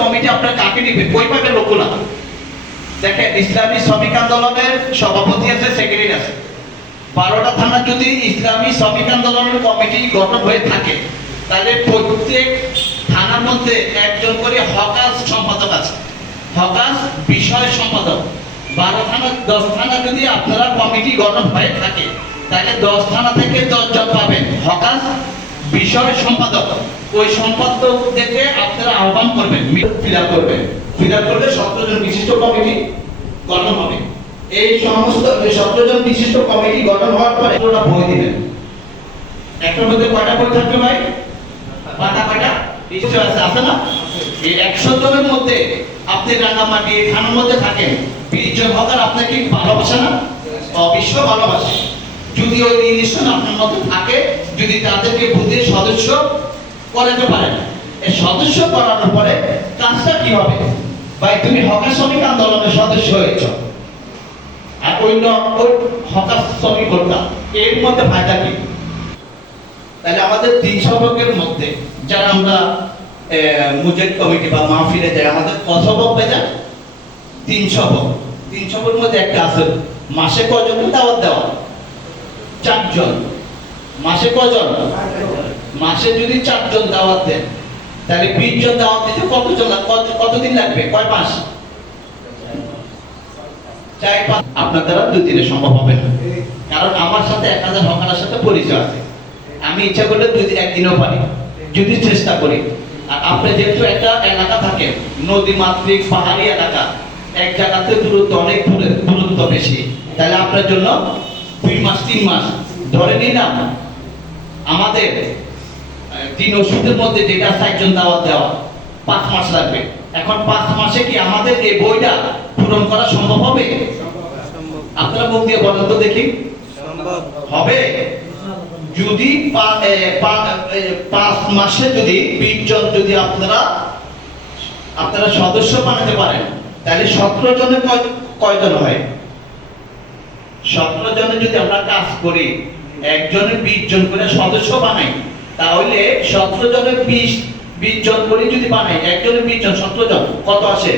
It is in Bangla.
কমিটি আপনার কাকে দিবে কই পাবে লোকগুলা দেখেন, ইসলামী শ্রমিক আন্দোলনের সভাপতি আছে, সেক্রেটারি আছে। বারোটা থানা যদি ইসলামী শ্রমিক আন্দোলনের কমিটি গঠন হয়ে থাকে, তাহলে প্রত্যেক থানার মধ্যে একজন করে হকাস সম্পাদক আছে। হকাস বিষয় সম্পাদক। বারো থানা, দশ থানা যদি আপনারা কমিটি গঠন হয়ে থাকে, তাহলে দশ থানা থেকে দশজন পাবেন। হকাস বিষয় সম্পাদক। ওই সম্পাদকদেরকে আপনারা আহ্বান করবেন ফিল আপ করবেন। ফিল করলে সতেরো জন বিশিষ্ট কমিটি গঠন হবে। এই সমস্ত সতেরো জন বিশিষ্ট কমিটি গঠন হওয়ার পরে ওরা বই দিবেন। একটার মধ্যে কয়টা বই থাকবে ভাই? পাটা কয়টা? নিশ্চয় আছে আছে না? এই একশো জনের মধ্যে আপনি রাঙামাটি থানার মধ্যে থাকেন। বিজয় হকার আপনাকে ভালোবাসে না? অবশ্য ভালোবাসে। যদি ওই রিলেশন আপনার মধ্যে থাকে, যদি তাদেরকে বুঝে সদস্য করাতে পারেন। এই সদস্য করানোর পরে কাজটা কি হবে ভাই, তুমি হকার শ্রমিক আন্দোলনের সদস্য হয়েছ। আর অন্য হকার শ্রমিক করতাম এর মধ্যে ফায়দা কি? তাহলে আমাদের তিন সবকের মধ্যে যারা আমরা মুজেদ কমিটি বা মাহফিলে যাই আমাদের কত সবক পেয়ে তিন সবক তিন সবকের মধ্যে একটা আছে, মাসে কজন দাওয়াত দেওয়া চারজন। মাসে কজন মাসে যদি চারজন দাওয়াত দেন, তাহলে বিশ জন দাওয়াত দিতে কতজন কত কতদিন লাগবে? কয় মাস? পাঁচ। আপনার দ্বারা দুই দিনে সম্ভব হবে না। কারণ আমার সাথে এক হাজার হকারের সাথে পরিচয় আছে। আমি ইচ্ছা করলে দুই একদিনও পারি। যদি চেষ্টা করি। আর আপনি যেহেতু একটা এলাকা থাকেন নদী মাতৃক, পাহাড়ি এলাকা, এক জায়গাতে দূরত্ব অনেক দূরে দূরত্ব বেশি। তাহলে আপনার জন্য দুই মাস, তিন মাস। ধরে নিন না, আমাদের তিন ওষুধের মধ্যে যেটা চারজন দাওয়াত দেওয়া। পাঁচ মাস লাগবে। এখন পাঁচ মাসে কি আমাদের এই বইটা পূরণ করা সম্ভব হবে? আপনারা মুখ দিয়ে বলেন তো দেখি। হবে? যদি পাঁচ মাসে যদি বিশ জন যদি আপনারা আপনারা সদস্য বানাতে পারেন, তাহলে সতেরো জনে কয়- কয়জন হয়? সতেরো জনের যদি আমরা কাজ করি একজনের বিশ জন করে সদস্য বানাই, তাহলে সতেরো জনের বিশ বিশ জন করে যদি বানাই একজনের বিশ জন, সতেরো জন, কত আসে?